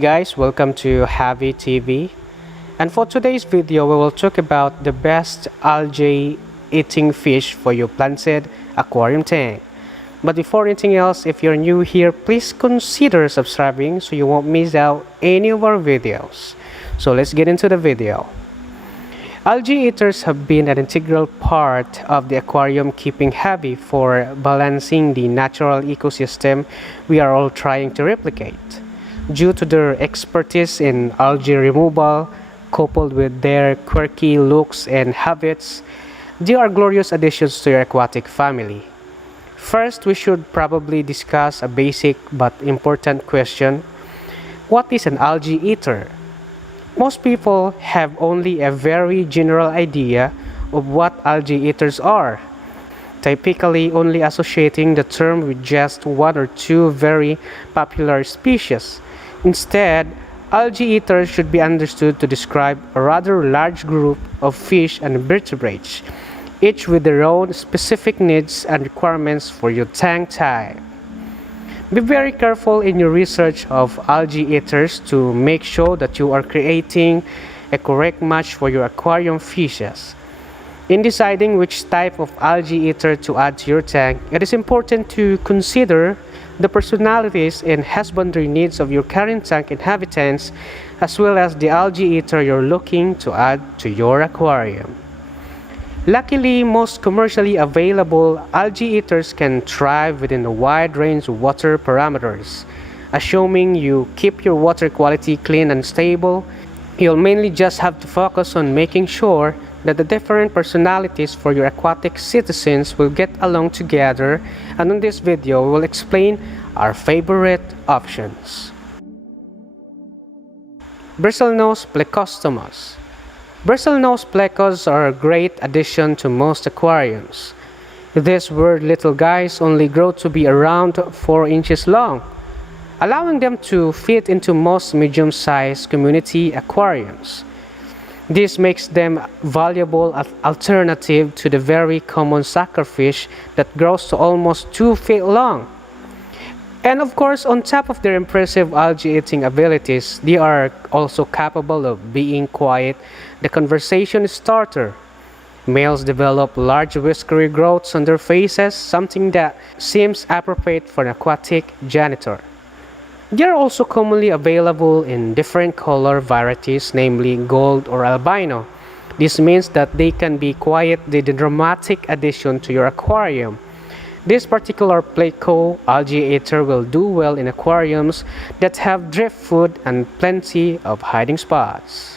guys, welcome to Javi TV. And for today's video, we will talk about the best algae eating fish for your planted aquarium tank. But before anything else, if you're new here, please consider subscribing so you won't miss out any of our videos. So let's get into the video. Algae eaters have been an integral part of the aquarium keeping hobby for balancing the natural ecosystem we are all trying to replicate. Due to their expertise in algae removal, coupled with their quirky looks and habits, they are glorious additions to your aquatic family. First, we should probably discuss a basic but important question. What is an algae eater? Most people have only a very general idea of what algae eaters are, typically only associating the term with just one or two very popular species. Instead, algae eaters should be understood to describe a rather large group of fish and vertebrates, each with their own specific needs and requirements for your tank type. Be very careful in your research of algae eaters to make sure that you are creating a correct match for your aquarium fishes. In deciding which type of algae eater to add to your tank, it is important to consider the personalities and husbandry needs of your current tank inhabitants, as well as the algae eater you're looking to add to your aquarium. Luckily, most commercially available algae eaters can thrive within a wide range of water parameters. Assuming you keep your water quality clean and stable, you'll mainly just have to focus on making sure that the different personalities for your aquatic citizens will get along together, and in this video we will explain our favorite options. Bristlenose Plecos. Bristlenose Plecos are a great addition to most aquariums. These weird little guys only grow to be around 4 inches long, allowing them to fit into most medium-sized community aquariums. This makes them valuable alternative to the very common suckerfish that grows to almost 2 feet long. And of course, on top of their impressive algae eating abilities, they are also capable of being quite the conversation starter. Males develop large whiskery growths on their faces, something that seems appropriate for an aquatic janitor. They are also commonly available in different color varieties, namely gold or albino. This means that they can be quite the dramatic addition to your aquarium. This particular Pleco algae eater will do well in aquariums that have drift food and plenty of hiding spots.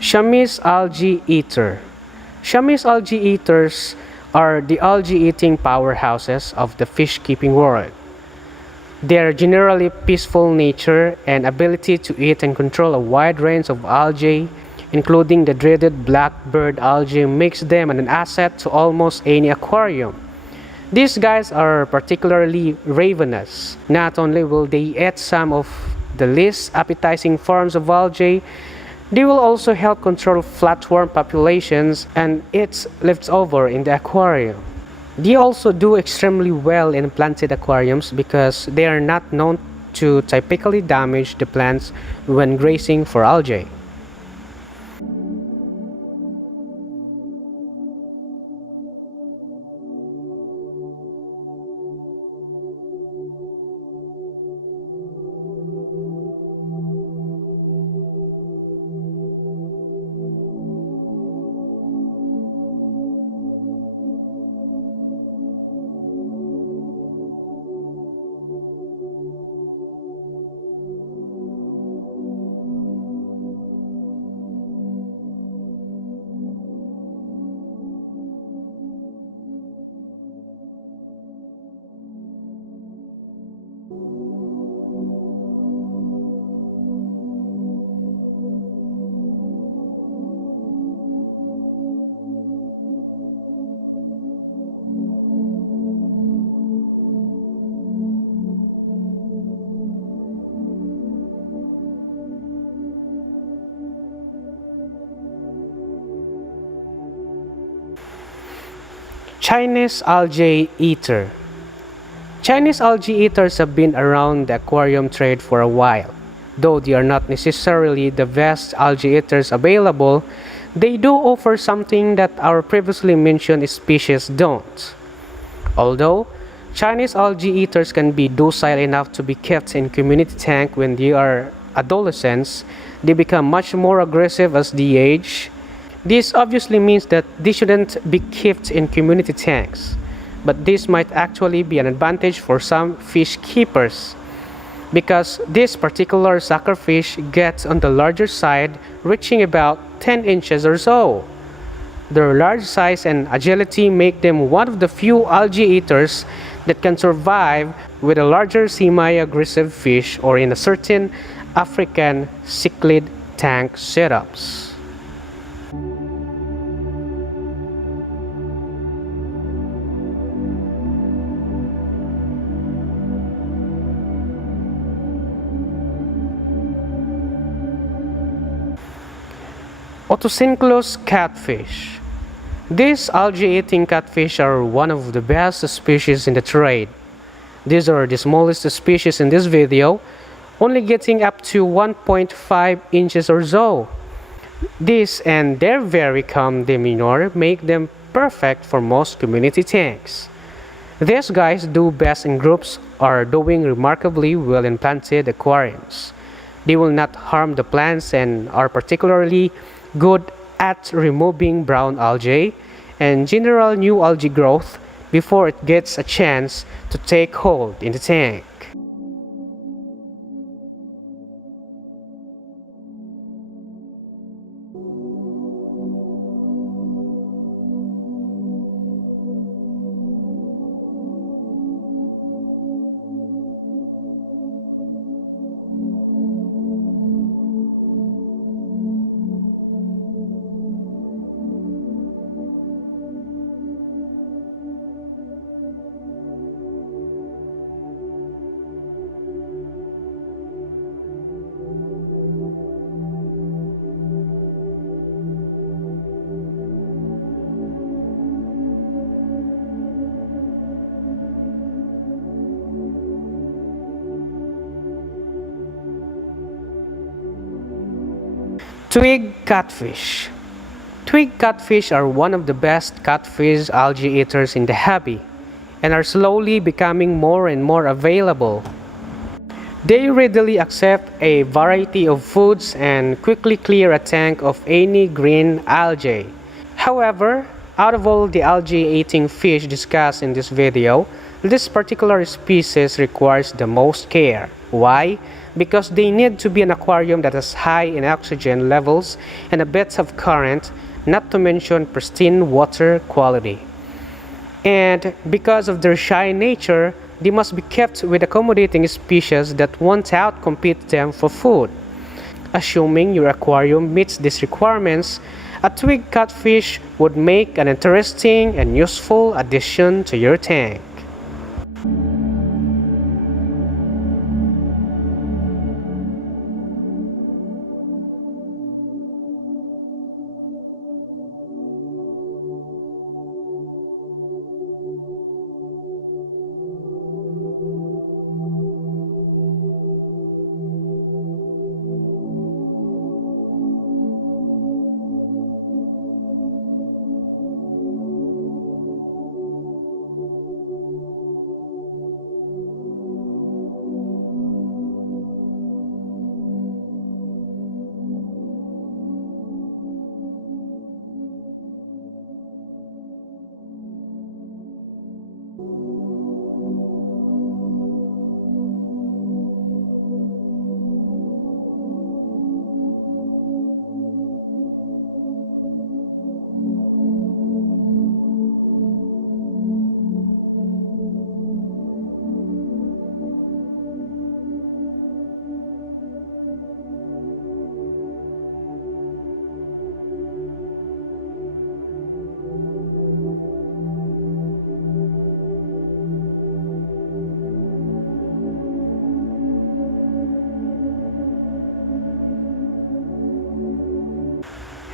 Chamois algae eater. Chamois algae eaters are the algae eating powerhouses of the fish keeping world. Their generally peaceful nature and ability to eat and control a wide range of algae, including the dreaded blackbird algae, makes them an asset to almost any aquarium. These guys are particularly ravenous. Not only will they eat some of the least appetizing forms of algae, they will also help control flatworm populations and its leftover in the aquarium. They also do extremely well in planted aquariums because they are not known to typically damage the plants when grazing for algae. Chinese algae eater. Chinese algae eaters have been around the aquarium trade for a while. Though they are not necessarily the best algae eaters available, they do offer something that our previously mentioned species don't. Although Chinese algae eaters can be docile enough to be kept in community tank when they are adolescents, they become much more aggressive as they age. This obviously means that they shouldn't be kept in community tanks, but this might actually be an advantage for some fish keepers because this particular sucker fish gets on the larger side, reaching about 10 inches or so. Their large size and agility make them one of the few algae eaters that can survive with a larger semi-aggressive fish or in a certain African cichlid tank setups. Autosyninklos Catfish. These algae-eating catfish are one of the best species in the trade. These are the smallest species in this video, only getting up to 1.5 inches or so. This and their very calm demeanor make them perfect for most community tanks. These guys do best in groups or are doing remarkably well in planted aquariums. They will not harm the plants and are particularly good at removing brown algae and general new algae growth before it gets a chance to take hold in the tank. Twig Catfish. Twig catfish are one of the best catfish algae eaters in the hobby and are slowly becoming more and more available. They readily accept a variety of foods and quickly clear a tank of any green algae. However, out of all the algae-eating fish discussed in this video, this particular species requires the most care. Why? Because they need to be an aquarium that is high in oxygen levels and a bit of current, not to mention pristine water quality. And because of their shy nature, they must be kept with accommodating species that won't outcompete them for food. Assuming your aquarium meets these requirements, a twig catfish would make an interesting and useful addition to your tank.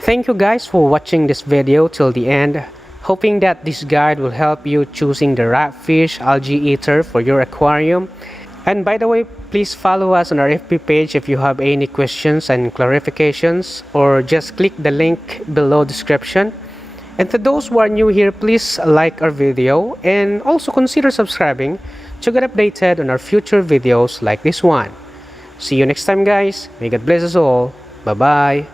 Thank you guys for watching this video till the end. Hoping that this guide will help you choosing the right fish algae eater for your aquarium. And by the way, please follow us on our FB page if you have any questions and clarifications, or just click the link below description. And to those who are new here, please like our video and also consider subscribing to get updated on our future videos like this one. See you next time, guys. May God bless us all. Bye bye.